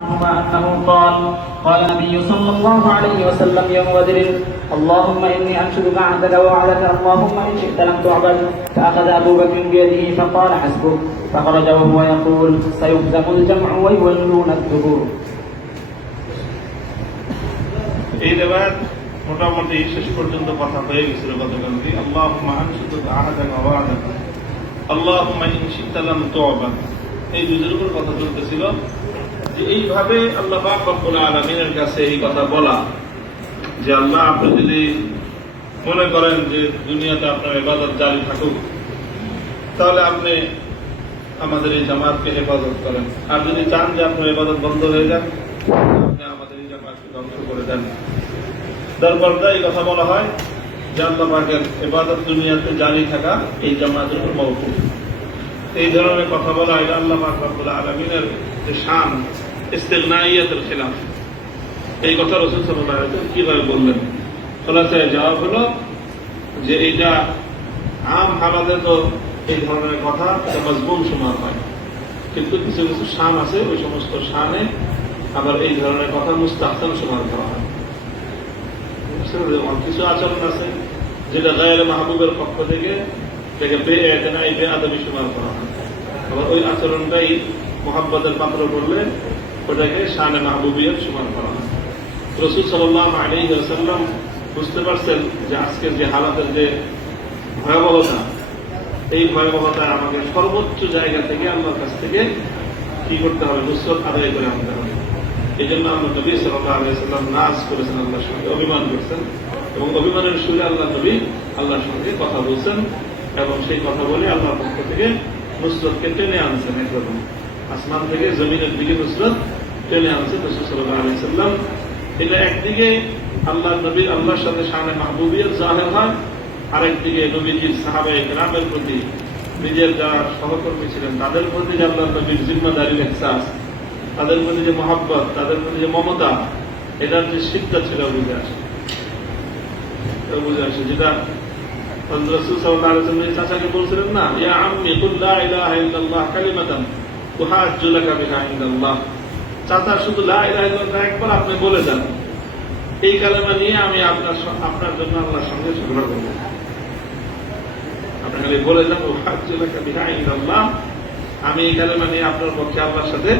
أنه قال النبي صلى الله عليه وسلم يوم بدر اللهم إني أنشدك عهدك ووعدك اللهم إن شئت لم تعبد فأخذ أبو بكر بيده فقال حسبك فخرج وهو يقول سيهزم الجمع ويولون الدبور. এই রিওয়ায়াত মোটামুটি শেষ পর্যন্ত কথা হয়ে গেছিল গতকালকে। আল্লাহুম্মা আনশুদুকা আহাদাকা ওয়া ওয়া'দাকা আল্লাহুম্মা ইন শি'তা লাম তু'বাদ, এই দুটোর উপর কথা চলতেছিল যে এইভাবে আল্লাহ পাক রব্বুল আলামিনের কাছে এই কথা বলা যে আল্লাহ, আপনি যদি মনে করেন যে দুনিয়াতে আপনার ইবাদত জারি থাকুক তাহলে আপনি আমাদের এই জামাতকে হেফাজত করেন, আর যদি চান যে আপনার ইবাদত বন্ধ হয়ে যাক আপনি আমাদের এই জামাতকে ধ্বংস করে দেন। তারপর এই কথা বলা হয় যে আল্লাহ পাকের ইবাদত দুনিয়াতে জারি থাকা এই জামাতের উপর মওকুফ। এই ধরনের কথা বলা এটা আল্লাহ পাক রব্বুল আলামিনের যে শান, ইস্তিগনাইয়াতুল খিলাফ, এই কথা রাসূল সাল্লাল্লাহু আলাইহি ওয়াসাল্লাম কিভাবে বললেন? খোলাসায় জবাব হলো যে এইটা আম হালাতে তো এই ধরনের কথা এটা মজমুম শোনা হয়, কিন্তু কিছু কিছু শান আছে, ওই সমস্ত শানে আবার এই ধরনের কথা মুস্তাহসান শোনা করা হয়। কিছু আচরণ আছে যেটা গায়রে মাহবুবের পক্ষ থেকে বেএতনাই বেআদবি শোনা করা হয়, আবার ওই আচরণটাই মুহাব্বতের পাত্র করলে ওটাকে শানে মাহবুবিয়ত শোনা করা হয়। রাসূল সাল্লাল্লাহু আলাইহি ওয়াসাল্লাম বুঝতে পারছেন যে আজকের যে হালাতের যে ভয়াবহতা, এই ভয়াবহতায় আমাকে সর্বোচ্চ জায়গা থেকে আল্লাহর কাছ থেকে কি করতে হবে? নুসরত আদায় করে আনতে হবে। এই জন্য আল্লাহ নবী সাল্লাল্লাহু আলাইহি ওয়াসাল্লাম নাজ করেছেন, আল্লাহর সঙ্গে অভিমান করছেন, এবং অভিমানের সুরে আল্লাহ নবী আল্লাহর সঙ্গে কথা বলছেন, এবং সেই কথা বলে আল্লাহর পক্ষ থেকে নুসরতকে টেনে আনছেন। একরকম আসমান থেকে জমিনের দিকে নুসরত টেনে আনছেন রাসূল সাল্লাল্লাহু আলাইহি ওয়াসাল্লাম। এটা একদিকে আল্লাহ নবী আল্লাহর সাথে শানে মাহবুবিয়ত জাহির হয়, আরেকদিকে নবীজির সাহাবায়ে কেরামের প্রতি, নিজের যারা সহকর্মী ছিলেন তাদের প্রতি যে আল্লাহ নবীর জিম্মাদারির ইহসাস, তাদের প্রতি যে মহব্বত, তাদের প্রতি যে মমতা, এটার যে শিক্ষা ছিল বুঝে আসে। যেটা রাসূল সাল্লাল্লাহু আলাইহি ওয়াসাল্লাম চাচাকে বলছিলেন না, ইয়া আম্মি কুল লা ইলাহা ইল্লাল্লাহ কালিমাতান তুহাজ্জু লাকা বিহা ইনদাল্লাহ, চাচা শুধু লা ইলাহা ইল্লাল্লাহ একবার আপনি বলে যান, এই কালেমা নিয়ে আমি আপনার জন্য আল্লাহর সঙ্গে ঝগড়া করব। আপনি খালি বলে যান তুহাজ্জু লাকা বিহা ইনদাল্লাহ, আমি এই কালেমা নিয়ে আপনার পক্ষে আল্লাহর সাথে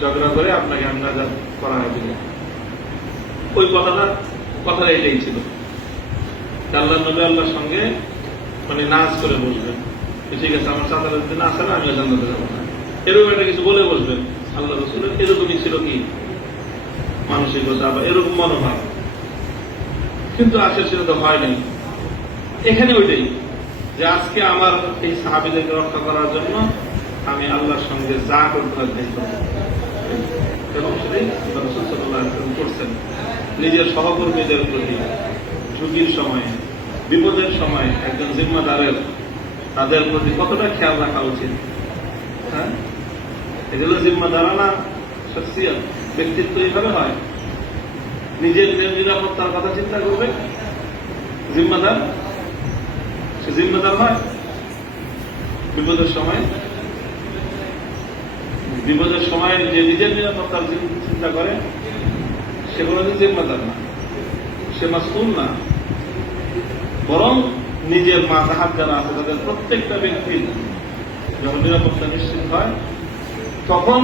ঝগড়া করে আপনাকে নাজাত করা হবে। ওই কথাটা এটাই ছিল। আল্লাহ নবী আল্লাহর সঙ্গে মানে নাচ করে বসবেন, ঠিক আছে আমার চাচারা যদি না আসে না আমিও জান্নাতে যাবো না, এরকম একটা কিছু বলে বসবেন। আল্লাহ রাসূলের এরকমই ছিল কি মানসিকতা বা এরকম মনোভাব, কিন্তু আসলে সেটা তো হয় নাই। এখানে ওইটাই যে আজকে আমার এই সাহাবীদেরকে রক্ষা করার জন্য আমি আল্লাহর সঙ্গে যা করতে হয় তাই করব, এবং সেটাই রাসূল সাল্লাল্লাহু আলাইহি ওয়াসাল্লাম করছেন। নিজের সহকর্মীদের প্রতি ঝুঁকির সময়ে, বিপদের সময় একজন জিম্মাদারের তাদের প্রতি কতটা খেয়াল রাখা উচিত। হ্যাঁ, এগুলো জিম্মাদারানা শখসিয়ত, ব্যক্তিত্ব এইভাবে হয়। নিজের নিরাপত্তার কথা চিন্তা করবে জিম্মাদার, সে জিম্মাদার হয়। বিপদের সময় যে নিজের নিরাপত্তার চিন্তা করে সে কোনো জিম্মাদার না, সে মাসউল না, বরং নিজের মাতাহাত যারা আছে তাদের প্রত্যেকটা ব্যক্তি যখন নিরাপত্তা নিশ্চিত হয় তখন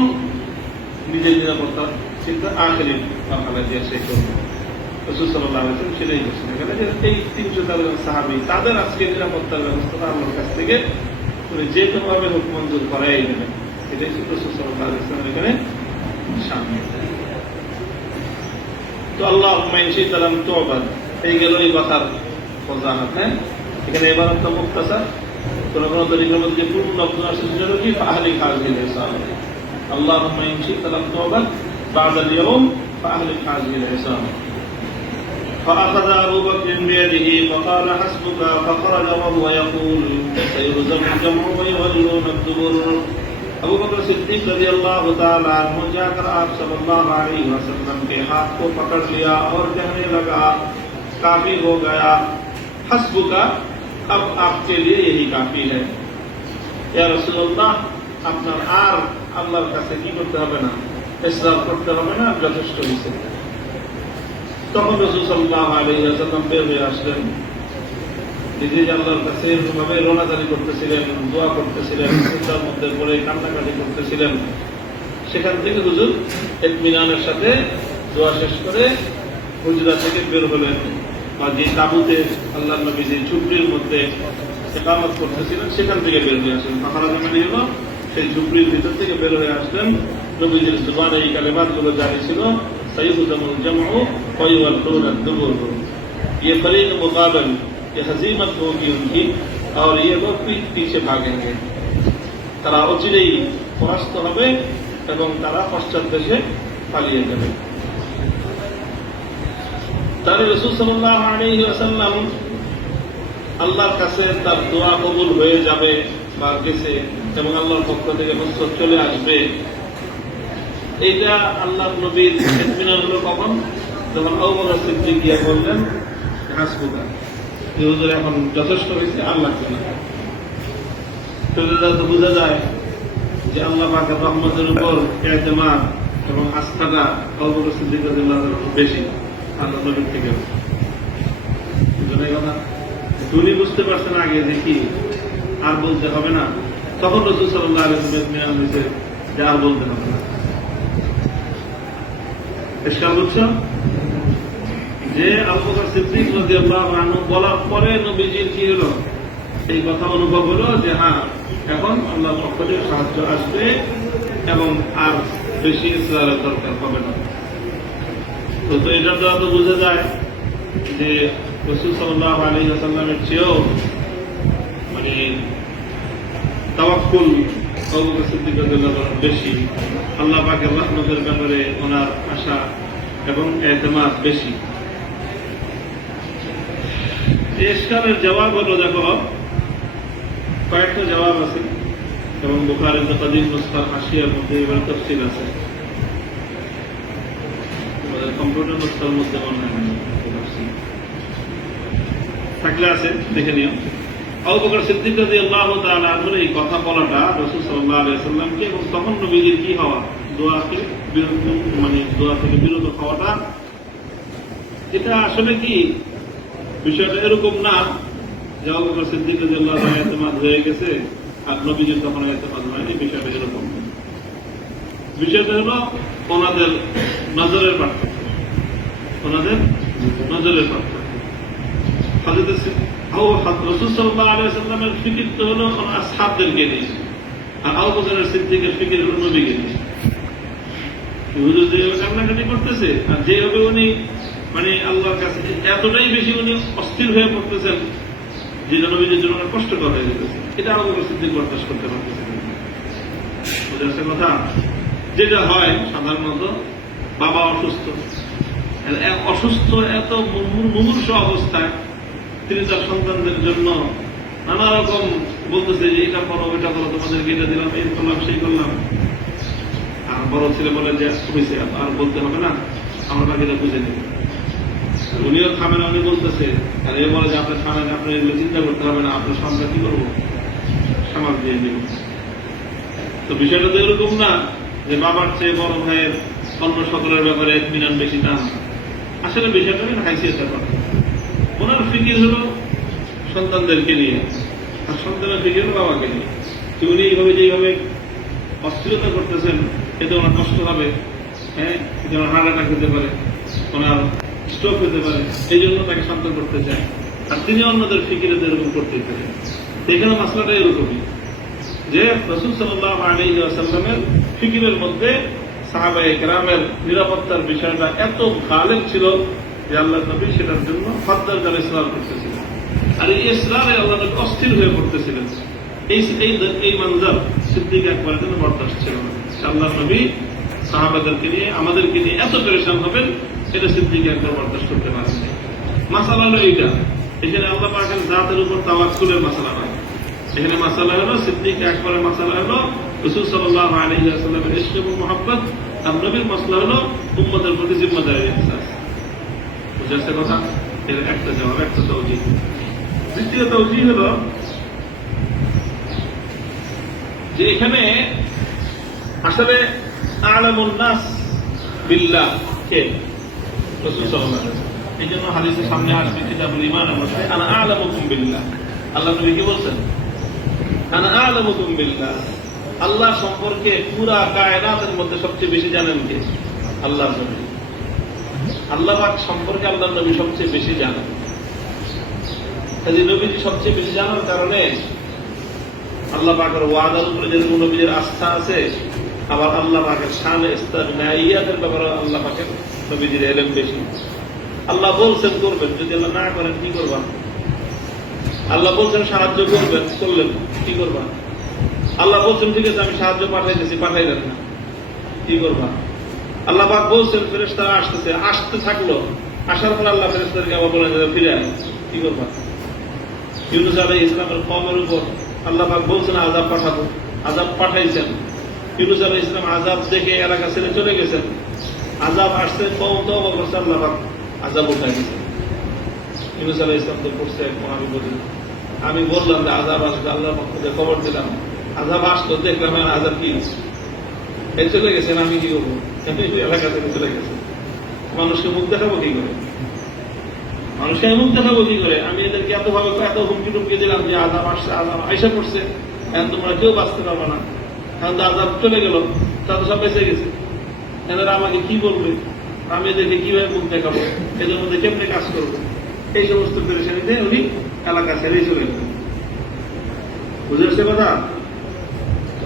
নিজের নিরাপত্তার চিন্তা আখেরি মাথায় দিয়ে সে করবে। রাসূল সাল্লাল্লাহু আলাইহি ওয়াসাল্লাম সেটাই বলছেন এখানে যে এই 313 জন সাহাবী তাদের আজকে নিরাপত্তার ব্যবস্থাটা আল্লাহর কাছ থেকে যে কোনোভাবে হুকুম মঞ্জুর করাই নেবেন, এটাই ছিল রাসূল সাল্লাল্লাহু আলাইহি ওয়াসাল্লামের এখানে শামিল। তো আল্লাহুম্মা ইন শি'তা লাম তু'বাদ, এই গেল এই কথার ওজাহাত। হ্যাঁ, এখানে ইবারতটা মুখতাসার, কোন কোন তরিকার মধ্যে পূর্ণ লফজ আসছে সেটা কি ফাহলিক হাযিহিল হিসাব, আল্লাহুম্মা ইন শি'তা লাম তু'বাদ বা'দা আল-ইয়াওম ফাহলিক হাযিহিল হিসাব। فأخذ أبو بكر بيده فقال حسبك فخرج وهو يقول سيهزم الجمع ويولون الدبر। अबू बकर सिद्दीक रज़ियल्लाहु ताला अन्हु जाकर आप सल्लल्लाहु अलैहि वसल्लम के हाथ को पकड़ लिया और कहने लगा, काफी हो गया, हस्बुका, अब आपके लिए यही काफी है। या रसूलुल्लाह, আপনার আর আল্লাহর কাছে কি করতে হবে না, ইসরাফ করতে হবে না, যথেষ্ট হয়েছে। তখন রাসূল সাল্লাল্লাহু আলাইহি ওয়াসাল্লাম বের হয়ে আসলেন, নিজে আল্লাহর কাছে এরকমভাবে রোনাজারি করতেছিলেন, দোয়া করতেছিলেন, চিন্তার মধ্যে পড়ে কান্নাকাটি করতেছিলেন। সেখান থেকে হুজুর ইতমিনানের সাথে দোয়া শেষ করে হুজরা থেকে বের হলেন, বা যে তাঁবুতে আল্লাহর নবী যে ঝুপড়ির মধ্যে ইকামত করতেছিলেন সেখান থেকে বের হয়ে আসলেন। ফাখারা জামানি হলো সেই ঝুপড়ির ভিতর থেকে বের হয়ে আসলেন। নবীজির জুবানে এই কালেমাতগুলো জারি ছিল, সাইয়ুহজামুল জামউ ওয়া ইউওয়াল্লুনা আদ-দুবুর, ये फरीक मुकाबल, ये हजीमत होगी उनकी और ये लोग पीठ पीछे भागेंगे। তারা অচিরেই পরাস্ত হবে এবং তারা পশ্চাৎ দেশে পালিয়ে যাবে। তার রাসূল সাল্লাল্লাহু আলাইহি ওয়াসাল্লাম আল্লাহর কাছে তার দোয়া কবুল হয়ে যাবে বা গেছে এবং আল্লাহর পক্ষ থেকে নুসরত চলে আসবে, এইটা আল্লাহর নবীর ইতমিনান হলো কখন? যখন আবু বকর সিদ্দিক গিয়ে বললেন, হাসবুকা, হুজুর এখন যথেষ্ট হয়েছে, আল্লাহ না। তো বোঝা যায় যে আল্লাহ পাকের রহমতের উপর ইতিমাদ এবং আস্থাটা আবু বকর সিদ্দিক রাদিয়াল্লাহু আনহু বেশি আল্লাহ নবীর থেকে। উনি বুঝতে পারছেন আগে দেখি আর বলতে হবে না, তখন রাসূল সাল্লাল্লাহু আলাইহি ওয়াসাল্লাম ইতমিনান হয়েছে যে আর বলতে হবে না। এসকাল বুঝছো যে আবু বকর সিদ্দিক রাদিয়াল্লাহু আনহু বলার পরে নবীজির কি হলো, এই কথা অনুভব হলো যে হ্যাঁ, এখন আল্লাহর পক্ষ থেকে সাহায্য আসবে এবং আর বেশি ইসরারের দরকার হবে না। তো এটা দ্বারা তো বোঝা যায় যে রাসূল সাল্লাল্লাহু আলাইহি ওয়াসাল্লামের চেয়েও মানে তাওয়াক্কুল আবু বকর সিদ্দিক রাদিয়াল্লাহু আনহু বেশি, আল্লাহ পাকের রহমতের ব্যাপারে ওনার আশা এবং ইতিমাদ বেশি। ইশকালের জবাব হলো, দেখো কয়েকটা জবাব আছে এবং বুখারীর মুকাদ্দিম নুসখার হাশিয়ার মধ্যে এবার তাফসীর আছে, কম্পিউটার নুসখার মধ্যে মনে হয় থাকলে আছে, দেখে নিও। আবু বকর সিদ্দিক রাদিয়াল্লাহু তাআলা আনহুর এই কথা বলাটা রাসূল সাল্লাল্লাহু আলাইহি ওয়াসাল্লামকে এবং তখন নবীজির কি হওয়া, দোয়াকে মানে দোয়া থেকে বিরত হওয়াটা, এটা আসলে কি বিষয়টা এরকম না যে আবু বকর সিদ্দিক রাদিয়াল্লাহু তাআলা ইতিমাদ হয়ে গেছে আর নবীজির তখন ইতিমাদ হয়নি, বিষয়টা এরকম। বিষয়টা হলো ওনাদের নজরের পার্থক্য, ওনাদের নজরের পার্থক্য। রাসূল সাল্লাল্লাহু আলাইহি ওয়াসাল্লামের ফিকির তো হলো আসহাবদেরকে নিয়ে, আর আবু বকর সিদ্দিকের ফিকির হলো নবীকে নিয়ে। হুজুর যেভাবে কান্নাকাটি করতেছে আর যেভাবে উনি মানে আল্লাহর কাছে এতটাই বেশি উনি অস্থির হয়ে পড়তেছেন যেটা নবীদের জন্য কষ্টকর হয়ে যেতেছে, এটা আবু বকর সিদ্দিক বরদাস্ত করতে পারতেছেন। বুঝে আসছে কথা? যেটা হয় সাধারণত, বাবা অসুস্থ, অসুস্থ এত মুমূর্ষ অবস্থায় তিনি তার সন্তানদের জন্য নানা রকম বলতেছে যে এটা করো, এটা করো, তোমাদেরকে এটা দিলাম, এই করলাম, সেই করলাম। আর বড় ছেলে বলে যে হয়েছে, আর বলতে হবে না, আমরা বাকিটা বুঝে নেব। উনিও থামে না, উনি বলতেছে, আর এ বলে যে আপনার থামেন, আপনি এগুলো চিন্তা করতে হবে না, আপনার সন্তান কি করবো, সামাল দিয়ে দেব। তো বিষয়টা তো এরকম না যে বাবার চেয়ে বড় ভাইয়ের অন্য সকলের ব্যাপারে ইতমিনান বেশি, না। আসলে বিষয়টা হাইসিয়তের কথা। ওনার ফিকির হলো সন্তানদেরকে নিয়ে, আর সন্তানের ফিকির হলো বাবাকে নিয়ে। তো উনি এইভাবে যেভাবে অস্থিরতা করতেছেন, এতে ওনার কষ্ট হবে, হ্যাঁ, এতে ওনার হার্ট অ্যাটাক হতে পারে, ওনার স্ট্রোক হতে পারে, এই জন্য তাকে শান্ত করতে চায়। আর তিনি অন্যদের ফিকিরে এরকম করতে পারেন। এখানে মাসলাটা এরকমই যে রাসূল সাল্লাল্লাহু আলাইহি ওয়াসাল্লামের ফিকিরের মধ্যে সাহাবায়ে কেরামের নিরাপত্তার বিষয়টা এত গালেব ছিল যে আল্লাহ নবী সেটার জন্য ফাদ্দার দ্বারা ইসরার করতেছিলেন। আর এই ইসরারে আল্লাহ নবী অস্থির হয়ে পড়তেছিলেন। এই মঞ্জর সিদ্দিক আকবরের জন্য বরদাস্ত ছিল না। আল্লাহ নবী সাহাবাদেরকে নিয়ে, আমাদেরকে নিয়ে এত পরেশান হবেন, এটা সিদ্দিক আকবর বরদাস্ত করতে পারেন। মাসালা হলো এইটা, এখানে আল্লাহ পাকের জাতের উপর তাওয়াক্কুলের মাসালা নয়। এখানে মাসালা হলো সিদ্দিক আকবরের মাসালা হলো রাসূল সাল্লাল্লাহু আলাইহি ওয়াসাল্লামের ইশক এবং মুহাব্বত, আর নবীর মাসলা হলো উম্মতের প্রতি জিম্মাদারির ইহসাস। বুঝাচ্ছে কথা? এর একটা জবাব, একটা তাওজীহ। দ্বিতীয় তাওজীহ হলো যে এখানে আসলে আলামুন নাস বিল্লাহ কে? রাসূল সাল্লাল্লাহু আলাইহি ওয়াসাল্লাম। এই জন্য হাদিসের সামনে আসবে কিতাবুল ঈমানের মধ্যে আনা আ'লামুকুম বিল্লাহ, আল্লাহ নবী কি বলছেন? আনা আ'লামুকুম বিল্লাহ, আল্লাহ সম্পর্কে পুরা কায়নাতের মধ্যে সবচেয়ে বেশি জানেন কে? আল্লাহর নবী। আল্লাহ পাক সম্পর্কে আল্লাহর নবী সবচেয়ে বেশি জানেন। কাজে নবীজি সবচেয়ে বেশি জানার কারণে আল্লাহ পাকের ওয়াদার উপরে যেরকম নবীদের আস্থা আছে, আবার আল্লাহ পাকের শানে ইস্তিগনাইয়াতের ব্যাপারে আল্লাহ পাকের নবীজির ইলম বেশি। আল্লাহ বলছেন করবেন, যদি আল্লাহ না করেন কি করবা? আল্লাহ বলছেন সাহায্য করবেন, করলেন, কি করবা? আল্লাহ বলছেন ঠিক আছে আমি সাহায্য পাঠাইতেছি, পাঠাইলেন না, কি করবা? আল্লাহ পাক বলছেন ফেরেশতারা আসতেছে, আসতে থাকলো, আসার পর আল্লাহ ফেরেশতাদেরকে আবার বলেন ফিরে আয়, কি করবা? ইউনূস আলাইহিস সালামের কওমের উপর আল্লাহ পাক বলছেন আযাব পাঠাবো, আযাব পাঠাইছেন। ইউনূস আলাইহিস সালাম আযাব দেখে এলাকা ছেড়ে চলে গেছেন, আযাব আসছে, কওম তওবা করছে, আল্লাহ পাক আযাব উঠাই দিয়েছেন। ইউনূস আলাইহিস সালাম তো পড়ছে এখন আমি বলি, আমি বললাম যে আযাব আসবে, আল্লাহর পক্ষ থেকে খবর দিলাম, আযাব আসলো, দেখলাম আযাব কি এই চলে গেছেন, আমি কি করবো? এলাকা থেকে চলে গেছে, মানুষকে মুখ দেখাবো কি করে? মানুষকে মুখ দেখাবো কি করে? আমি এদেরকে এতভাবে এত হুমকি টুমকি দিলাম যে আযাব আসছে, আযাব আইসা পড়ছে, এখন তোমরা কেউ বাঁচতে পারবে না, এখন তো আযাব চলে গেল, তাদের সব বেঁচে গেছে, এনারা আমাকে কি বলবে, আমি এদেরকে কিভাবে মুখ দেখাবো, এদের মধ্যে কেমনে কাজ করবো, এই সমস্ত পেরেশানিতে উনি এলাকা ছেড়েই চলে গেলেন। বুঝে আসছে কথা?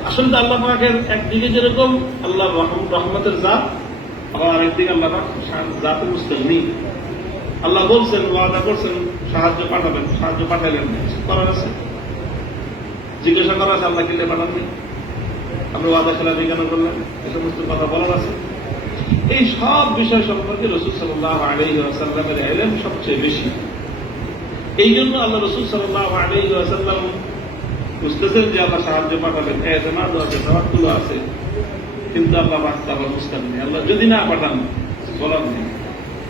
আসলে আল্লাহ পাকের একদিকে যেরকম আল্লাহ রহমতের জাত, আবার আরেকদিকে আল্লাহ পাক জাতের মুস্তাগনি। আল্লাহ বলছেন, ওয়াদা করছেন সাহায্য পাঠাবেন, সাহায্য পাঠাইলেন, করার আছে, জিজ্ঞাসা করা আছে আল্লাহ কিনে পাঠাননি, আপনি ওয়াদা খেলাপি কেন করলেন, এই সমস্ত কথা বলার আছে। এই সব বিষয় সম্পর্কে রাসূল সাল্লাল্লাহু আলাইহি ওয়াসাল্লামের ইলম সবচেয়ে বেশি। এই জন্য আল্লাহ রাসূল সাল্লাল্লাহু আলাইহি ওয়াসাল্লাম বুঝতেছেন যে আল্লাহ সাহায্য পাঠাবেন, এতেমাদ আছে, তাওয়াক্কুল আছে, কিন্তু আল্লাহ পাক তার মুস্তাগনি, আল্লাহ যদি না পাঠান বলার নেই।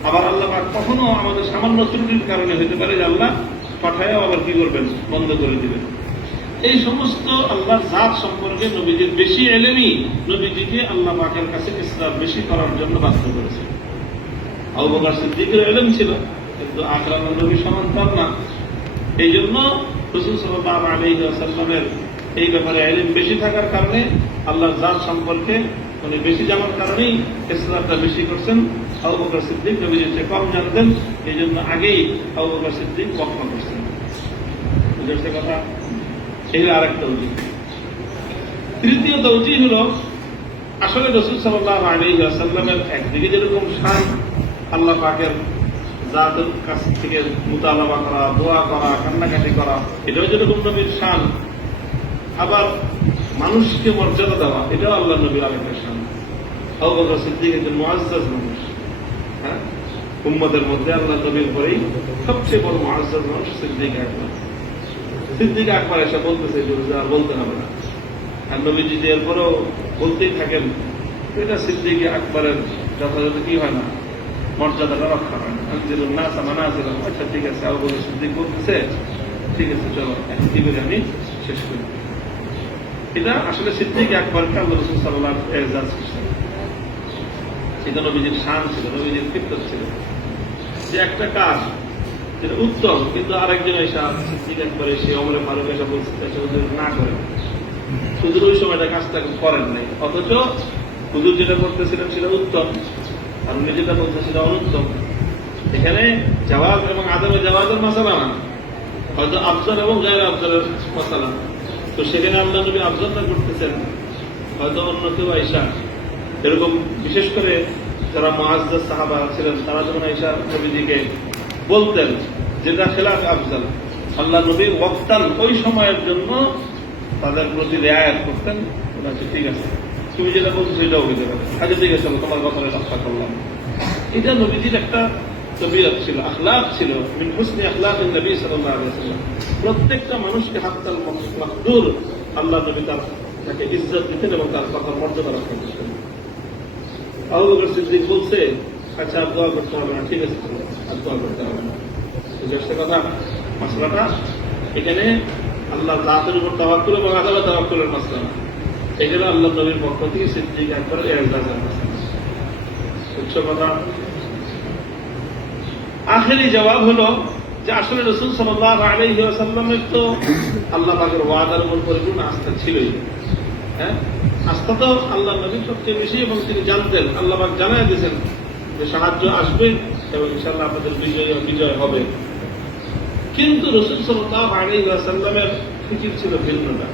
আবার আল্লাহ পাক কখনো আমাদের সামান্য ত্রুটির কারণে হতে পারে যে আল্লাহ পাঠায়ও আবার কি করবেন, বন্ধ করে দিবেন। এই সমস্ত আল্লাহর জাত সম্পর্কে নবীজির বেশি ইলমই নবীজিকে আল্লাহ পাকের কাছে ইসলাম বেশি করার জন্য বাধ্য করেছে। আবু বকর সিদ্দিকের ইলম ছিল, কিন্তু আকরাম নবী সমান তার না। এই জন্য রাসূল সাল্লাল্লাহু আলাইহি ওয়াসাল্লামের এই ব্যাপারে ইলম বেশি থাকার কারণে আল্লাহর জাত সম্পর্কে উনি বেশি জানার কারণেই ইসলামটা বেশি করছেন। আবু বকর সিদ্দিক নবীজির চেয়ে কম জানতেন, এই জন্য আগেই আবু বকর সিদ্দিক বর্ণনা করছেন। বুঝতে কথা? এই হলো আরেকটা তৌজিহ। তৃতীয় তৌজিহ হলো আসলে রাসূল সাল্লাল্লাহু আলাইহি ওয়াসাল্লামের একদিকে যেরকম শান, আল্লাহ পাকের জাতের কাছ থেকে মুতালাবা করা, দোয়া করা, কান্নাকাটি করা, এটাও যেরকম নবীর শান, আবার মানুষকে মর্যাদা দেওয়া, এটাও আল্লাহ নবীর আরেকটা শান। আবু বকর সিদ্দিক একজন মুআজ্জাজ মানুষ, হ্যাঁ, উম্মতের মধ্যে আল্লাহ নবীর পরেই সবচেয়ে বড় মুআজ্জাজ মানুষ সিদ্দিক আকবর। সিদ্দিক আকবর এসে বলতেছে যে আর বলতে হবে না, আর নবীজি এরপরেও বলতেই থাকেন, এটা সিদ্দিক আকবরের যথাযথ কি হয় না, মর্যাদাটা রক্ষা হয় না। না সামানা ছিলাম, আচ্ছা ঠিক আছে, আবু বকর সিদ্দিক বলতেছে, ঠিক আছে চলো কি করে আমি শেষ করি। এটা আসলে সিদ্দিক আকবরকে আল্লাহ রাসূল সাল্লাল্লাহু আলাইহি ওয়াসাল্লাম এজাজ করছেন। এটা নবীজির শান ছিল, নবীজির ফিতরত ছিল যে একটা কাজ যেটা উত্তম, কিন্তু আরেকজন এসে সিদ্দিক আকবর এসে ওমরে ফারুক এসে বলছে না করেন, হুজুর ওই সময়টা কাজটা করেন নাই, অথচ হুজুর যেটা করতেছিলেন সেটা উত্তম, আর উনি যেটা বলছেন সেটা অনুত্তম। এখানে জাওয়াজ এবং আদমে জাওয়াজের মাসালা না, হয়তো আফজল এবং গায়র আফজলের মাসালা। তো সেখানে আল্লাহ নবী আফজলটা করতেছেন, হয়তো অন্য কেউ আয়েশা, এরকম বিশেষ করে যারা মুআজ্জাজ সাহাবা ছিলেন তারা যখন আয়েশা নবীজিকে বলতেন যেটা খেলাফ আফজল, আল্লাহ নবী ওয়াক্তান ওই সময়ের জন্য তাদের প্রতি রেয়ায়ত করতেন, ঠিক আছে তুমি যেটা বলছো সেটাও হইতে পারে, আগে ঠিক আছে তোমার কথা রক্ষা করলাম। এটা নবীজির একটা তবিয়ত ছিল, আখলাক ছিল, মিন হুসনি আখলাকিন নবী সাল্লাল্লাহু আলাইহি ওয়াসাল্লাম। প্রত্যেকটা মানুষকে হাত্তাল মাহদুর আল্লাহ নবী তাকে ইজ্জত দিতেন এবং তার কথার মর্যাদা রক্ষা করতেন। আবু বকর সিদ্দিক বলছে, আচ্ছা আর দোয়া করতে হবে না, ঠিক আছে আর দোয়া করতে হবে না। বুঝতে কথা মাসলাটা এখানে আল্লাহ জাতের উপর তাওয়াক্কুল এবং আদালত তাওয়াক্কুলের মাসলা না, এখানে আল্লাহ নবীর পক্ষ থেকে সিদ্দিক আকবর এজাজের মাসলা। বুঝছো কথা? আখেরি জবাব হলো যে আসলে রাসূল সাল্লাল্লাহু আলাইহি ওয়াসাল্লামের তো আল্লাহ পাকের ওয়াদার উপর পরিপূর্ণ আস্থা ছিলই। হ্যাঁ, আস্থা তো আল্লাহ নবী সবচেয়ে বেশি, এবং তিনি জানতেন, আল্লাহ পাক জানাই দিয়েছেন যে সাহায্য আসবে এবং ইনশাআল্লাহ আপনাদের বিজয় হবে। কিন্তু রাসূল সাল্লাল্লাহু আলাইহি ওয়াসাল্লামের ফিকির ছিল ভিন্নটা।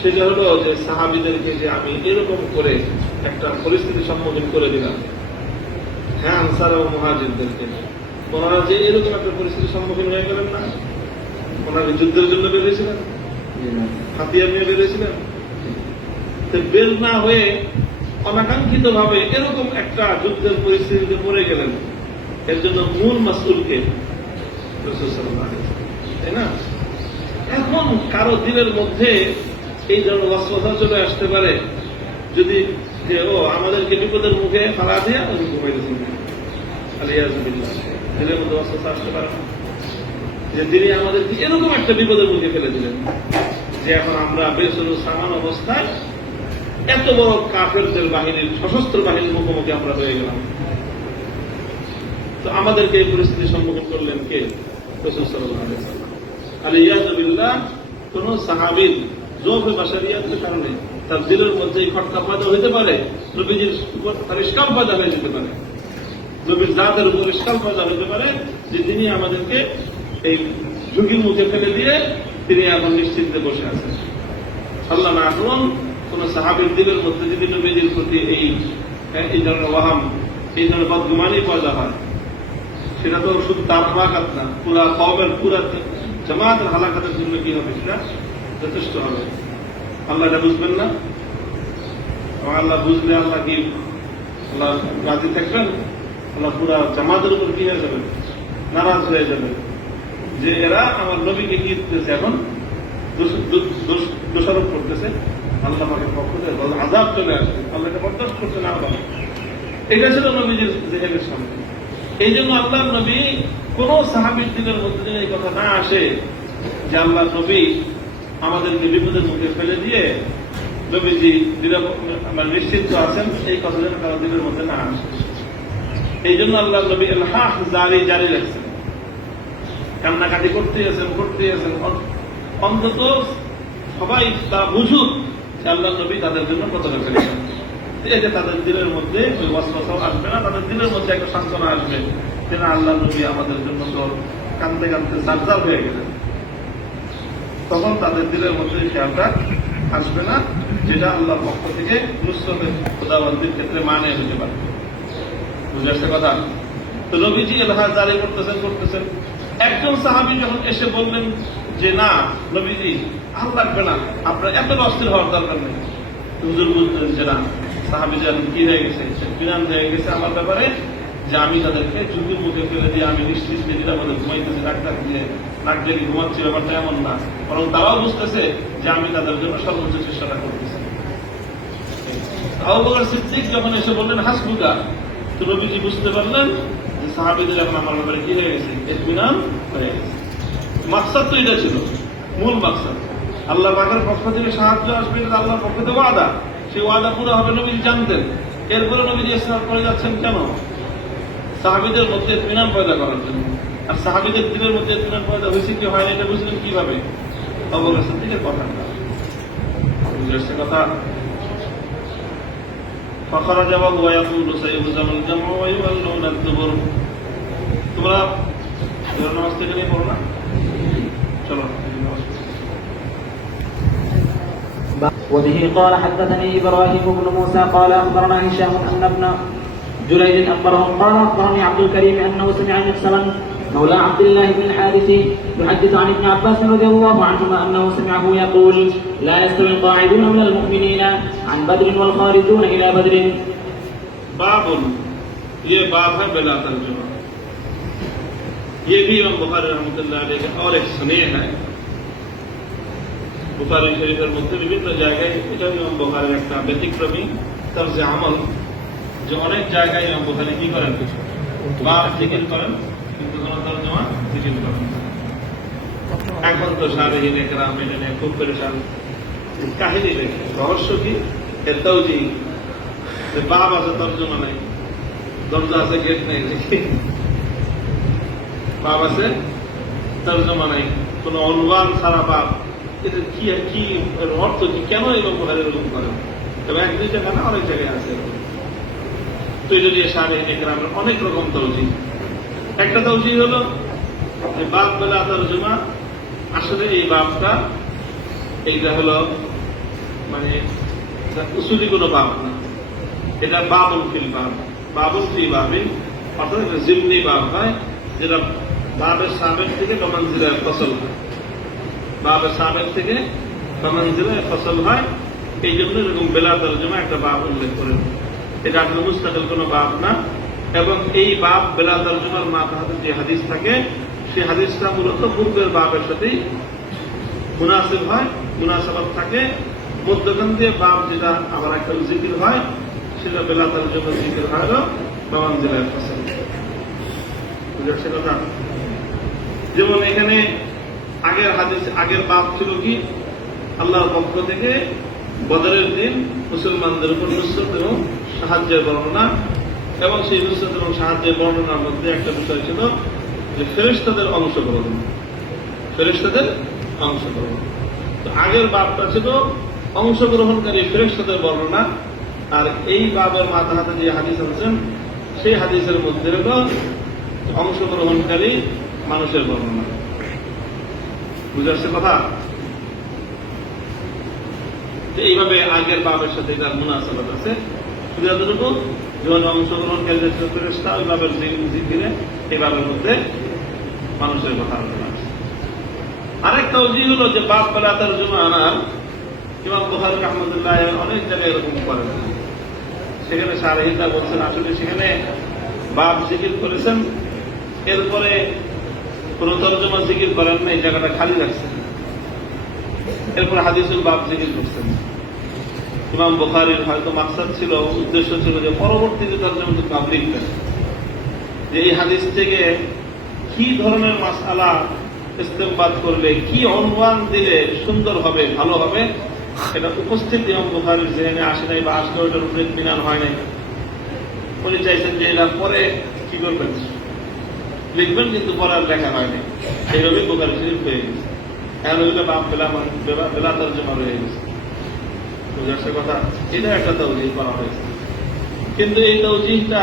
সেটা হলো যে সাহাবীদেরকে যে আমি এরকম করে একটা পরিস্থিতির সম্মুখীন করে দিলাম, হ্যাঁ আনসার ও মুহাজিরদেরকে, ওনারা যে এরকম একটা পরিস্থিতির সম্মুখীন হয়ে গেলেন না, ওনারা যুদ্ধের জন্য বেরিয়েছিলেন, হাতিয়ার নিয়ে বেরিয়েছিলেন, বের না হয়ে অনাকাঙ্ক্ষিত ভাবে এরকম একটা যুদ্ধের পরিস্থিতিতে পড়ে গেলেন। এর জন্য মূল মাসউলকে রাসূল সাল্লাল্লাহু আলাইহি ওয়াসাল্লাম, তাই না? এখন কারো দিলের মধ্যে এই ধরনের ওয়াসওয়াসা চলে আসতে পারে যদি, যে ও আমাদেরকে বিপদের মুখে ফালা দিয়ে আমি ঘুমাইতেছি, আলিয়াযুবিল্লাহ, দিলের মধ্যে ওয়াসওয়াসা আসতে পারে না যে তিনি আমাদেরকে এরকম একটা বিপদের মুখে ফেলে দিলেন যে এখন আমরা বেসরু সামান অবস্থায় এত বড় কাফেরদের বাহিনীর, সশস্ত্র বাহিনীর মুখোমুখি আমরা হয়ে গেলাম। তো আমাদেরকে এই পরিস্থিতির সম্মুখীন করলেন কে? রাসূল সাল্লাল্লাহু আলাইহি ওয়াসাল্লাম। আলিয়াযুবিল্লাহ, কোন সাহাবীর জৌফে বাশারিয়াতের কারণে তার দিলের মধ্যে এই খটকা পয়দা হইতে পারে, নবীজির উপর তার ইশকাল পয়দা হয়ে যেতে পারে, নবীর জাতের উপর ইশকাল পয়দা হইতে পারে যে তিনি আমাদেরকে এই ঝুঁকির মুখে ফেলে দিয়ে তিনি এখন নিশ্চিন্তে বসে আছেন। আল্লাহ না করুন কোন সাহাবীর দিলের মধ্যে যদি নবীজির প্রতি এই ধরনের ওয়াহাম, এই ধরনের বদগুমানি পয়দা হয়, সেটা তো শুধু তার হালাকাত না, পুরা কওমের, পুরা জামাতের হালাকাতের জন্য কি হবে? সেটা যথেষ্ট হবে। আল্লাহ এটা বুঝবেন না? আল্লাহ বুঝলে আল্লাহ কি আল্লাহ রাজি থাকবেন? আল্লাহ পুরা জামাতের উপর কি হয়ে যাবে? নারাজ হয়ে যাবে যে এরা আমার নবীকে কি দিতেছে, এখন দোষারোপ করতেছে। আল্লাহ পাকের পক্ষ থেকে আযাব চলে আসবে, আল্লাহকে বরদাস্ত করতে না পারে। এটা ছিল নবীজির জেহেনের সামনে। এই জন্য আল্লাহ নবী কোন সাহাবীর দিলের মধ্যে এই কথা না আসে যে আল্লাহ নবী আমাদেরকে বিপদের মুখে ফেলে দিয়ে নবীজি নিশ্চিত আছেন, এই কথা যেন কারো দিলের মধ্যে না আসে। এই জন্য আল্লাহ নবী ইলহাহ জারি রাখছেন, কান্নাকাটি করতেই আছেন, অন্তত সবাই তা বুঝুক যে আল্লাহ নবী তাদের জন্য কতটা ফেলেছেন। এই যে তাদের দিলের মধ্যে ওই ওয়াসওয়াসাও আসবে না, তাদের দিলের মধ্যে একটা সান্ত্বনা আসবে যে না, আল্লাহ নবী আমাদের জন্য তো কাঁদতে কাঁদতে সারজার হয়ে গেলেন। তখন তাদের দিলের মধ্যে খেয়ালটা আসবে না, যেটা আল্লাহর পক্ষ থেকে নুসরতের খোদাবন্দির ক্ষেত্রে মানে হতে পারে। বুঝে আসছে কথা? তো নবীজি ইলহাহ জারি করতেছেন। একজন সাহাবী যখন এসে বললেন যে না নবীজি আর লাগবে না, আপনার এত অস্থির হওয়ার দরকার নেই, হুজুর বুঝলেন যে না সাহাবী যেন কি হয়ে গেছে, বিনান হয়ে গেছে আমার ব্যাপারে, যে আমি তাদেরকে ঝুঁকির মুখে ফেলে দিয়ে আমি নিশ্চিত নিরাপদে ঘুমাইতেছি, ডাক্তার দিয়ে নাক জেগে ঘুমাচ্ছি, ব্যাপারটা এমন না, বরং তারাও বুঝতেছে যে আমি তাদের জন্য সর্বোচ্চ চেষ্টাটা করতেছি। আবু বকর সিদ্দিক যখন এসে বললেন হাসবুকা, তো নবীজি বুঝতে পারলেন যে সাহাবীদের এখন আমার ব্যাপারে কি হয়ে গেছে, ইতমিনান হয়ে গেছে। মাকসাদ তো এটা ছিল, মূল মাকসাদ আল্লাহ পাকের পক্ষ থেকে সাহায্য আসবে, এটা আল্লাহর পক্ষ থেকে ওয়াদা, সেই ওয়াদা পুরো হবে নবীজি জানতেন। এরপরে নবীজি ইসরার করে যাচ্ছেন কেন? সাহাবীদের মধ্যে ইতমিনান পয়দা করার জন্য। আর সাহাবীদের দিলের মধ্যে ইতমিনান পয়দা হয়েছে কি হয় না, এটা বুঝলেন কিভাবে? আবু বকর সিদ্দিকের কথা বুঝেছে কথা। فخرج وهو يقول سيهزم الجمع ويولون الدبر। তোমরা নামাজ থেকে নিয়ে পড়ো না, চলো। وبه قال حدثني ابراهيم بن موسى قال اخبرنا هشام ان ابن جريج اخبرهم قال اخبرني عبد الكريم انه سمع مقسما مولى عبد الله بن الحارث يحدث عن ابن عباس رضي الله عنهما انه سمعه يقول لا يستوي القاعدون من المؤمنين عن بدر والخارجون الى بدر. باب ये बाब है बिला तर्जुमा। ये भी इमाम बुखारी रहमतुल्लाह अलैह के और एक स्नेह है বুখারী শরীফের মধ্যে বিভিন্ন জায়গায়। এটা ইমাম বুখারীর একটা ব্যতিক্রমী তরজে আমল, যে অনেক জায়গায় ইমাম বুখারী কি করেন, বাব জিকির করেন, কিন্তু কোন তরজমা জিকির করেন। এখন তো শারহিন একরাম এটা নিয়ে খুব পরেশান, কাহিনী লেখে, রহস্য কি, এর তাওজীহ, বাব আছে তরজমা নাই, দরজা আছে, গেট নেই, বাপ আছে, তর্জমা নাই, কোন অনুবাদ ছাড়া বাপ। এটা কি কি অর্থ কি, কেন এরকম বোঝার এরকম করেন? তবে এক দুই জায়গা না, অনেক জায়গায় আছে। তৈরি সারে গ্রামের অনেক রকম তৌজি। একটা তৌজি হলো বাপ বেলা তর্জমা। আসলে এই বাপটা এইটা হলো মানে উসুলি কোনো বাপ না, এটা বাবুল ফিল বাপ, বাবুল ফি বাবিন, অর্থাৎ জিমনি বাপ হয়, যেটা বাপের সাবেক থেকে কমানজিলায় ফসল হয়, বাপের সাবেক থেকে কমানজিলায় ফসল হয়। এই জন্য এরকম বেলা তর্জমা একটা বাপ উল্লেখ করেন। এটা আসলে মুস্তাকিল কোনো বাপ না। এবং এই বাপ বেলা তর্জমার মাথা হাতে যে হাদিস থাকে, সেই হাদিসটা মূলত পূর্বের বাপের সাথেই মুনাসিব হয়, মুনাসাবাত থাকে। মধ্যখান দিয়ে বাপ যেটা আবার একটা জিকির হয়, সেটা বেলা তর্জমার জিকির হয় কমানজিলায় ফসল। বুঝেছে কথা? যেমন এখানে আগের হাদিস, আগের বাপ ছিল কি, আল্লাহর পক্ষ থেকে বদরের দিন মুসলমানদের উপর নুসরত এবং সাহায্যের বর্ণনা। এবং সেই নুসরত এবং সাহায্যের বর্ণনার মধ্যে একটা বিষয় ছিল যে ফেরেশতাদের অংশগ্রহণ, ফেরেশতাদের অংশগ্রহণ। তো আগের বাপটা ছিল অংশগ্রহণকারী ফেরেশতাদের বর্ণনা। আর এই বাবের মাথা হাতে যে হাদিস আনছেন, সেই হাদিসের মধ্যে হল অংশগ্রহণকারী মানুষের বর্ণনা। বুঝে আসছে কথা? এইভাবে আগের বাবের সাথে এটার মুনাসাবাত আছে। শুধু এতটুকু, যখন অংশগ্রহণকারী ফেরেশতা ওই বাবের জিকিরে এই বাবের মধ্যে মানুষের কথা আলোচনা আছে। আরেকটা অজিজ হল যে বাপ বেলা তর্জমা আনার ইমাম বুখারী রাহমাতুল্লাহ অনেক জায়গায় এরকম করেন। সেখানে শারহিদা বলছেন আসলে সেখানে বাপ জিকির করেছেন, এরপরে কোন তর্জমা জিকির করেন না, এই জায়গাটা খালি রাখছেন। এরপরে হাদিসুল বাপ জিকির করছেন। ইমাম বুখারীর হয়তো মাকসাদ ছিল, উদ্দেশ্য ছিল যে পরবর্তীতে তর্জমা পাবলিক দেন, যে এই হাদিস থেকে কি ধরনের মাসআলা ইস্তেমবাদ করলে, কি অনুমান দিলে সুন্দর হবে, ভালো হবে, এটা উপস্থিত ইমাম বুখারীর জেহেনে আসে নাই, বা আসলে ওটার উপরে বিনান হয় নাই। উনি চাইছেন যে এটা পরে কি করবেন, লিখবেন, কিন্তু পরে আর লেখা হয়নি। সেইভাবেই বুখারী শরীফ হয়ে গেছে। এখন ওইটা বাপ বেলা তর্জমা রয়ে গেছে। বুঝে আসছে কথা? এটা একটা তাওজীহ করা হয়েছে। কিন্তু এই তাওজীহটা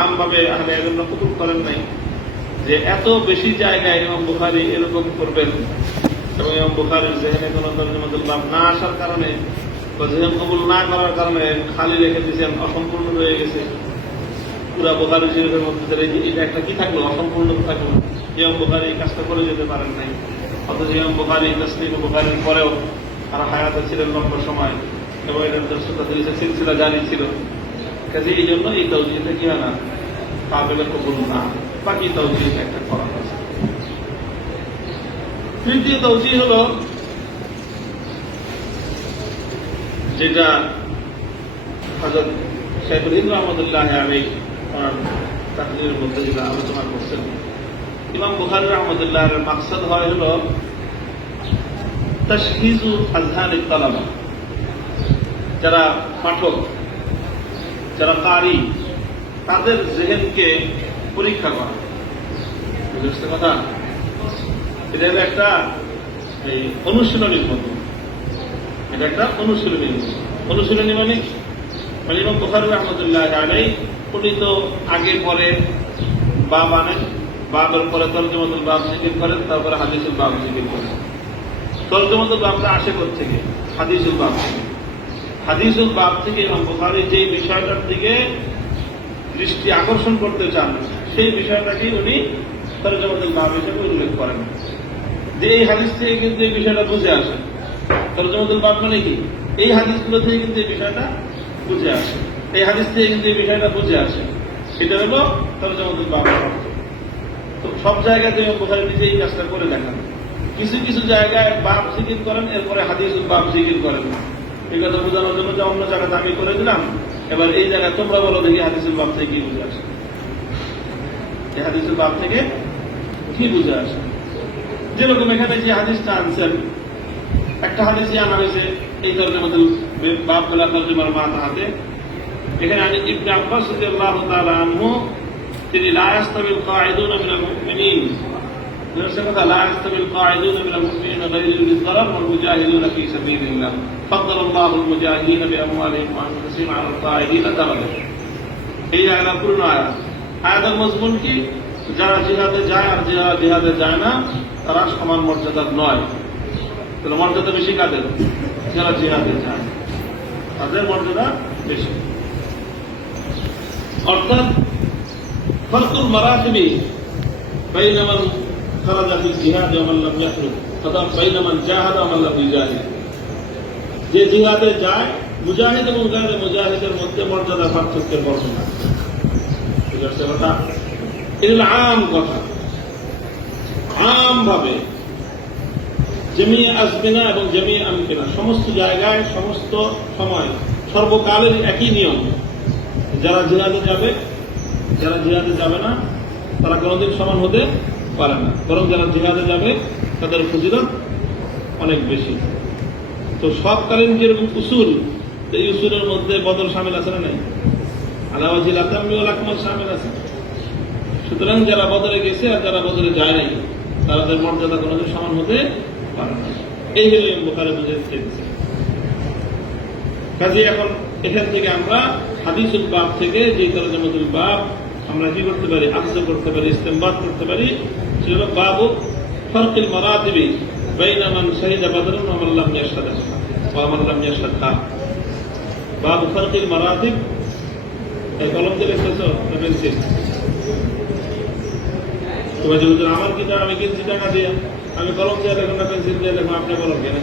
আমভাবে আহলে ইলম কবুল করেন নাই, যে এত বেশি জায়গায় ইমাম বুখারী এরকম করবেন এবং ইমাম বুখারীর জেহেনে কোন তর্জমাতুল বাপ না আসার কারণে বা জেহেন কবুল না করার কারণে খালি রেখে দিয়েছেন, অসম্পূর্ণ রয়ে গেছে। পুরা বুখারী শরীফের মধ্যে এটা একটা কি থাকলো, অসম্পূর্ণ থাকলো। ইমাম বুখারী এই কাজটা করে যেতে পারেন নাই। অথচ ইমাম বুখারী তাসনিফ বুখারীর পরেও আর হায়াতে ছিলেন লম্বা সময়, এবং এটার দর্শকতা সিলসিলা জারি ছিল। কাজে এই জন্য এই তাওজীহটা কি হয় না, কাবিলে কবুল না। বাকি তাওজীহ একটা করা হয়েছে। তৃতীয় তাওজীহ হল যেটা হযরত শাইখুল হিন্দ রাহমাতুল্লাহ আলাইহি ওনার তাকরীরের মধ্যে যেটা আলোচনা করছেন, ইমাম বুখারী রাহমাতুল্লাহর মাকসাদ হয় হল তাশখীসু আযহানিত তালাবা, যারা পাঠক, যারা কারি, তাদের জেহেনকে পরীক্ষা করা। বুঝতে কথা? এটা একটা অনুশীলনীর মতো, এটা একটা অনুশীলনী। অনুশীলনী মানে ইমাম বুখারী রাহমাতুল্লাহ আলাইহি উনি তো আগে পরে বাব আনেন, বাবের পরে তর্জমাতুল বাব জিকির করেন, তারপরে হাদিসুল বাব জিকির করেন। তর্জমাতুল বাবটা আসে কোত্থেকে? হাদিসুল বাব থেকে। হাদিসুল বাব থেকে ইমাম বুখারী যে বিষয়টার দিকে দৃষ্টি আকর্ষণ করতে চান, সেই বিষয়টাকেই উনি তর্জমাতুল বাব হিসেবে উল্লেখ করেন, যে এই হাদিস থেকে কিন্তু এই বিষয়টা বুঝে আসে। তর্জমাতুল বাব মানে কি? এই হাদিসগুলো থেকে কিন্তু এই বিষয়টা বুঝে আসে, এই হাদিস থেকে কিন্তু এই বিষয়টা বুঝে আসে। এটা হলো তর্জমাতুল বাবের অর্থ। তো সব জায়গাতে ইমাম বুখারী নিজে এই কাজটা করে দেখান। কিছু কিছু জায়গায় বাব জিকির করেন, এরপরে হাদিসুল বাব জিকির করেন। এই কথা বোঝানোর জন্য যে অন্য জায়গাতে আমি করে দিলাম, এবার এই জায়গায় তোমরা বলো দেখি হাদিসুল বাব থেকে কি বুঝে আসে, এই হাদিসুল বাব থেকে কি বুঝে আসে। যেরকম এখানে যে হাদিসটা আনছেন, একটা হাদিসই আনা হয়েছে এই তর্জমাতুল বাব বেলা তর্জমার মাথা হাতে, এখানে ইবনে আব্বাস রাদিয়াল্লাহু তাআলা আনহু তিনি লা ইয়াস্তাবিল কাঈদুনা মিনাল মুমিনিন কথা লা ইয়াস্তাবিল কাঈদুনা মিনাল মুমিনিনা গায়রুল লিয-যারার ওয়াল মুজাহিদুনা ফী সাবিলিল্লাহ ফাদ্দালাল্লাহুল মুজাহিদিনা বিআমওয়ালিহিম ওয়া আনফুসিহিম আলাল কাঈদিনা দারাজা। এই আয়াত পুরো আয়াতের মজমুন কি? যারা জিহাদে যায় আর যারা জিহাদে যায় না তারা সমান মর্যাদার নয়। তাহলে মর্যাদা বেশি কাদের? যারা জিহাদে যায় তাদের মর্যাদা বেশি। অর্থাৎ ফারকুল মারাতিবি বাইনা মান খারাজা ফিল জিহাদ ওয়া মান লাম ইয়াখরুজ অথবা বাইনা মান জাহাদা ওয়া মান লাম ইউজাহিদ। যে জিহাদে যায় মুজাহিদ এবং গায়রে মুজাহিদের মধ্যে মর্যাদা পার্থক্যের বর্ণনা। ঠিক আছে কথা? এটা আম কথা, আম ভাবে জমি আসবিনা এবং জমি আমকিনা সমস্ত জায়গায় সমস্ত সময় সর্বকালের একই নিয়ম। যারা জিহাদে যাবে যারা জিহাদে যাবে না তারা কোনোদিন সমান হতে পারে না, বরং যারা জিহাদে যাবে তাদের ফজিলত অনেক বেশি। তো সবকালীন যেরকম উসুল, এই উসুলের মধ্যে বদল শামিল আছে না নাই? আলাওয়াজিল আতাম্মি ওয়াল আকমাল শামিল আছে। সুতরাং যারা বদলে গেছে আর যারা বদলে যায় নাই তাদের মর্যাদা কোনোদিন সমান হতে পারে না। এই হল বুখারী বুঝাইতে চেয়েছে। কাজে এখন এখান থেকে আমরা হাদিসুল বাব থেকে যে তরজমাতুল বাব আমরা কি করতে পারি? আখজ করতে পারি, ইস্তেমবাদ করতে পারি। সেটা বাবু ফারকিল মারাতিবি বাইনা মান শাহিদা বাদরান ওয়া মান লাম ইয়াশহাদ ওয়া মান লাম ইয়াশহাদ। বাবু ফারকিল মারাতিব। এই কলম দিয়ে লিখতেছো না পেন্সিল? তোমার যদি আমার কিতাব আমি কিনছি টাকা দিয়ে, আমি কলম দিয়ে দেখো না পেন্সিল দিয়ে দেখো, আপনি কলম কেন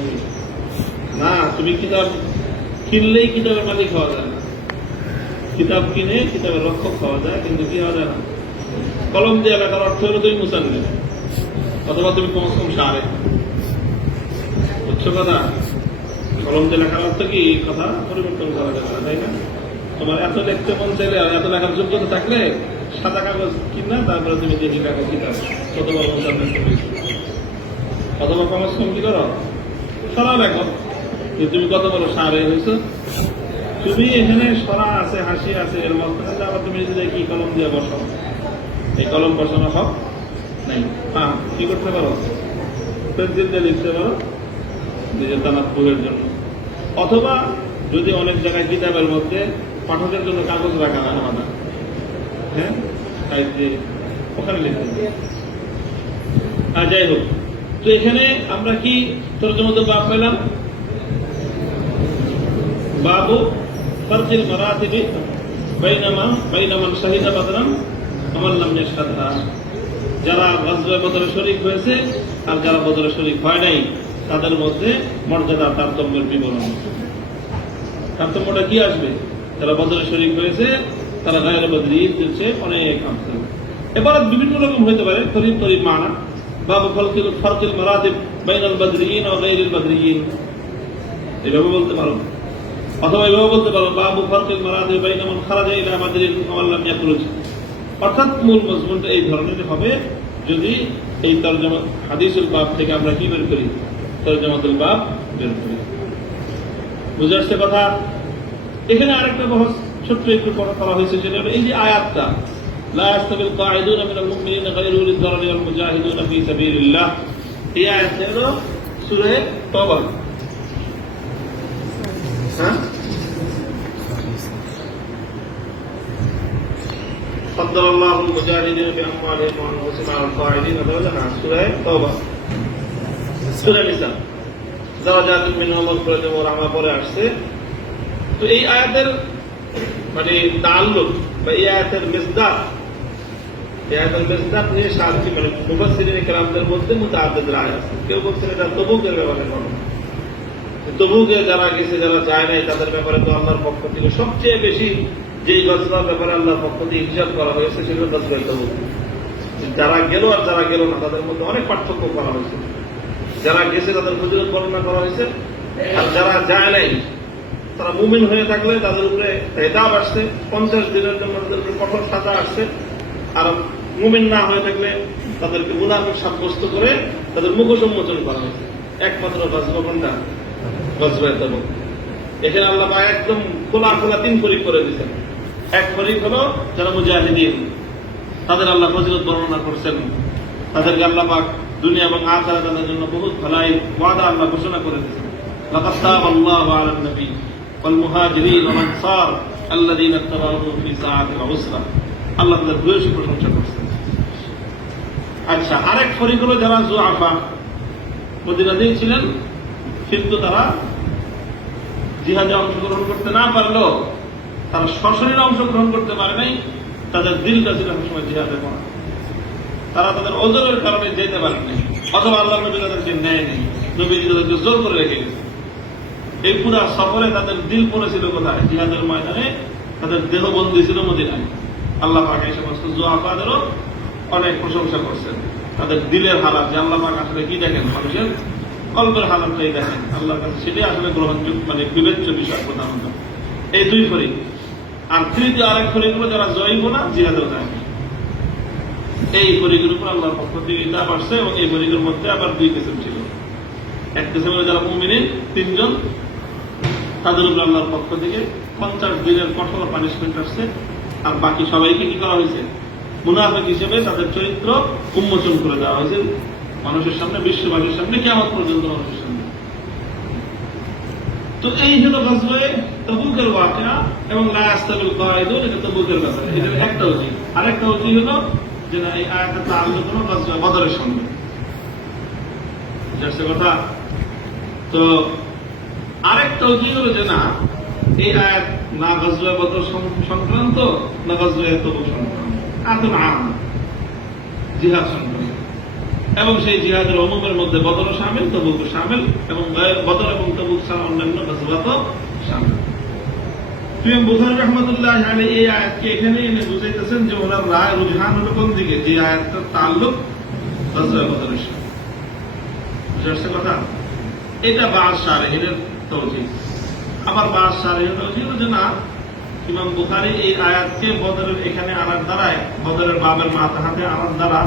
না? তুমি কিতাব কিনলেই কিতাবের মালিক হওয়া যায় না। কিতাব কিনে কিতাবের রক্ষক হওয়া যায়, কিন্তু কি হওয়া যায় না? কলম দিয়ে লেখার অর্থ হলো তুমি মুসান্নিফ অথবা তুমি কমস কম সারে। বুঝছো কথা? কলম দিয়ে লেখার অর্থ কি? কথা পরিবর্তন করা যাবে না, তাই না? তোমার এত লিখতে মন চাইলে আর এত লেখার যোগ্যতা থাকলে সাদা কাগজ কিনা তারপরে তুমি দেখি কাগজ কিতাব কত বড় মুসান্নিফ অথবা কমস কম কি করো সরা লেখো যে তুমি কত বড় সারে হয়েছো। তুমি এখানে সরা আছে, হাসি আছে, এর মধ্যে আবার তুমি যদি কি কলম দিয়ে বসো, এই কলম বসানো হক নাই। হ্যাঁ, কি করতে পারো? পেন্সিল দিয়ে লিখতে পারো নিজের তানাফফুহের জন্য। অথবা যদি অনেক জায়গায় কিতাবের মধ্যে পাঠকের জন্য কাগজ রাখা হয় আলাদা, হ্যাঁ, ওখানে লিখতে পারো। আর যাই হোক, তো এখানে আমরা কি তরজমাতুল বাব পেলাম? বাবু ফারকিল মারাতিবি বাইনা মান শাহিদা বাদরান ওয়া মান লাম ইয়াশহাদহা। যারা গজওয়ে বদরে শরীক হয়েছে আর যারা বদরে শরীক হয় নাই তাদের মধ্যে মর্যাদা তারতম্যের বিবরণ। তারতম্যটা কি আসবে? যারা বদরে শরীক হয়েছে তারা গায়রে বদরীদের চেয়ে অনেক আফজাল। এবার বিভিন্ন রকম হইতে পারে, তরিব মানা। বাবু ফারকিল মারাতিব বাইনাল বদরিয়িন ওয়া গায়রিল বদরিয়িন, এভাবে বলতে পারো। অথবা এভাবে বলতে পারো বাবু ফারকিল মারাতিব বাইনা মান খারাজা ইলা বদরিন ওয়া মান লাম ইয়াখরুজ। অর্থাৎ মূল মজমুনটা এই ধরনের হবে যদি এই তরজমা হাদিসুল বাব থেকে আমরা কি বের করি? তরজমাতুল বাব বের করি। বুঝে আসছে কথা? এখানে আরেকটা বহস ছোট্ট একটু করা হয়েছে, সেটা হলো এই যে আয়াতটা লা ইয়াস্তাবিল কাঈদুনা মিনাল মুমিনিনা গায়রু লিয-যারারি ওয়াল মুজাহিদুনা ফী সাবিলিল্লাহ। এই আয়াতটা হলো সূরা তাওবা। হ্যাঁ, ফাদ্দালাল্লাহুল মুজাহিদিনা বিআমওয়ালিহিম ওয়া আনফুসিহিম আলাল কাঈদিনা দারাজা। সূরা তাওবা, সূরা নিসা দারাজাতুম মিনাল্লাহি ওয়া মাগফিরাতুম ওয়া রাহমা পরে আসছে। তো এই আয়াতের মানে তাআল্লুক বা এই আয়াতের মিসদাক, এই আয়াতের মিসদাক নিয়ে সাতটি মানে মুফাসসিরিনে কেরামদের মধ্যে মুতাআদ্দিদ রায় আছে। কেউ বলছেন এটা তবুকের ব্যাপারে ঘটনা। তবুকে যারা গেছে যারা যায় নাই তাদের ব্যাপারে তো আল্লাহর পক্ষ থেকে সবচেয়ে বেশি যেই গজওয়ার ব্যাপারে আল্লাহর পক্ষ থেকে হিসাব করা হয়েছে সেগুলো গজওয়ায়ে তবুক। যারা গেল আর যারা গেল না তাদের মধ্যে অনেক পার্থক্য করা হয়েছে। যারা গেছে তাদের ফজিলত বর্ণনা করা হয়েছে, আর যারা যায় নাই তারা মুমিন হয়ে থাকলে তাদের উপরে হেদাব আসছে, 50 দিনের জন্য তাদের উপরে কঠোর সাজা আসছে। আর মুমিন না হয়ে থাকলে তাদেরকে মুনাফিক সাব্যস্ত করে তাদের মুখ সম্মোচন করা হয়েছে। একমাত্র গজওয়া কোনটা? গজওয়ায়ে তাবুক। এখানে আল্লাহ একদম খোলা 3 পরিক করে দিয়েছেন। এক ফরিক হলো যারা মুজাহিদিন, তাদের আল্লাহ ফজিলত বর্ণনা করছেন, তাদেরকে আল্লাহ পাক দুনিয়া এবং আখিরাতে তাদের জন্য বহুত ভালাই ওয়াদা আল্লাহ ঘোষণা করে দিয়েছেন। লাকাদ তাবাল্লাহু আলান নবী ওয়াল মুহাজিরিন ওয়াল আনসার আল্লাযীনা ইত্তাবাউহু ফি সাআতিল উসরা, আল্লাহ তাদের ভূয়সী প্রশংসা করছেন। আচ্ছা, আরেক ফরিক হলো যারা যুআফা, মদিনাতেই ছিলেন কিন্তু তারা জিহাদে অংশগ্রহণ করতে না পারলেও তারা সশরীরে অংশগ্রহণ করতে পারে নাই, তাদের দিলটা ছিল সময় জিহাদে করা, তারা তাদের ওজরের কারণে যেতে পারে নাই, অথবা আল্লাহ নবী তাদেরকে নেয় নেই, নবীজি তাদেরকে জোর করে রেখে গেছে। এই পুরা সফরে তাদের দিল পড়েছিল কোথায়? জিহাদের ময়দানে তাদের দেহবন্দী ছিল মদিনায়। আল্লাহ পাক এই সমস্ত যুআফাদেরও অনেক প্রশংসা করছেন, তাদের দিলের হালাত, যে আল্লাহ পাক আসলে কি দেখেন, মানুষের কল্পের হালাতটাই দেখেন, আল্লাহর কাছে সেটাই আসলে গ্রহণযোগ্য, মানে বিবেচ্য বিষয় প্রধানত। এই দুই ফরিক। আর তৃতীয় আরেক ফরিক হলো যারা জয়ীব না, জিহাদেও যায় না। এই ফরিকের উপর আল্লাহর পক্ষ থেকে কিতাব আসছে, এবং এই ফরিকের মধ্যে আবার দুই কিসম ছিল। এক কিসম হলো যারা মুমিনিন, 3 জন, তাদের উপর আল্লাহর পক্ষ থেকে 50 দিনের কঠোর পানিশমেন্ট আসছে। আর বাকি সবাইকে কি করা হয়েছে? মুনাফিক হিসেবে তাদের চরিত্র উন্মোচন করে দেওয়া হয়েছে মানুষের সামনে, বিশ্ববাসীর সামনে, কিয়ামত পর্যন্ত মানুষের সামনে। তো এই হলো গজওয়ে তাবুকের ওয়াকিয়া, এবং লা ইয়াস্তাবিল কায়িদুন, এটা তাবুকের কথা। এটা একটা উজি। আরেকটা উজি হলো যে না, এই আয়াতের তাআল্লুক হলো গজওয়ে বদরের সঙ্গে, বুঝাচ্ছে কথা। তো আরেকটা উজি হলো যে না, এই আয়াত না গজওয়ে বদর সংক্রান্ত, না গজওয়ে তাবুক সংক্রান্ত, আয়াতুন আম, জিহাদ সংক্রান্ত, এবং সেই জিহাদের উমুমের মধ্যে বদরও শামিল, তাবুকও শামিল, এবং বদর এবং তাবুক ছাড়া অন্যান্য গজওয়াতও শামিল। ইমাম বুখারী রাহমাতুল্লাহ আলাইহি এই আয়াতকে এখানে এনে বুঝাইতেছেন যে ওনার রায় রুজহান হলো কোন দিকে, যে আয়াতটার তাল্লুক গজওয়ে বদরের সাথে। বুঝাচ্ছে কথা। এটা বাস শারহিনের তাওজীহ। আবার বাস শারহিনের তাওজীহ যে না, ইমাম বুখারী এই আয়াতকে বদরের এখানে আনার দ্বারায়, বদরের বাবের মাথাহাতে আনার দ্বারা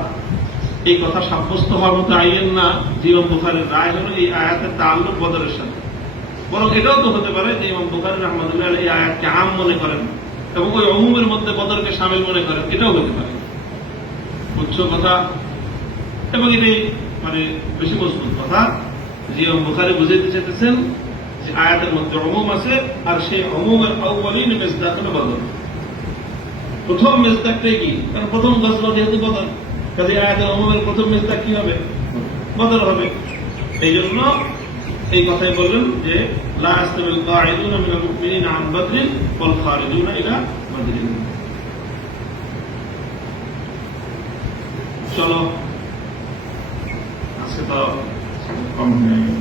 এই কথা সাব্যস্ত হওয়ার মতো আইন না যে ইমাম বুখারীর রায় হলো এই আয়াতের তাআল্লুক বদরের সাথে। বরং এটাও তো হতে পারে যে ইমাম বুখারী রাহমাতুল্লাহ আলাইহি এই আয়াতকে আম মনে করেন এবং ওই উমুমের মধ্যে বদরকে শামিল মনে করেন, এটাও হতে পারে। বুঝছো কথা? এবং এটাই মানে বেশি মজবুত কথা যে ইমাম বুখারী বুঝাইতে চাইতেছেন যে আয়াতের মধ্যে উমুম আছে, আর সেই উমুমের আউয়ালিন মিসদাক হলো বদর। প্রথম মিসদাকটাই কি? কারণ প্রথম গজওয়া যেহেতু বদর, কাজে আয়াতের উমুমের প্রথম মিসদাক কি হবে? বদর হবে। এই জন্য এই কথাই বললেন যে লা ইয়াস্তাবিল কাঈদুনা মিনাল মুমিনিনা আন বদরিন ওয়াল খারিজুনা ইলা বদরিন। চলো আজকে তো কম হয়ে গেল।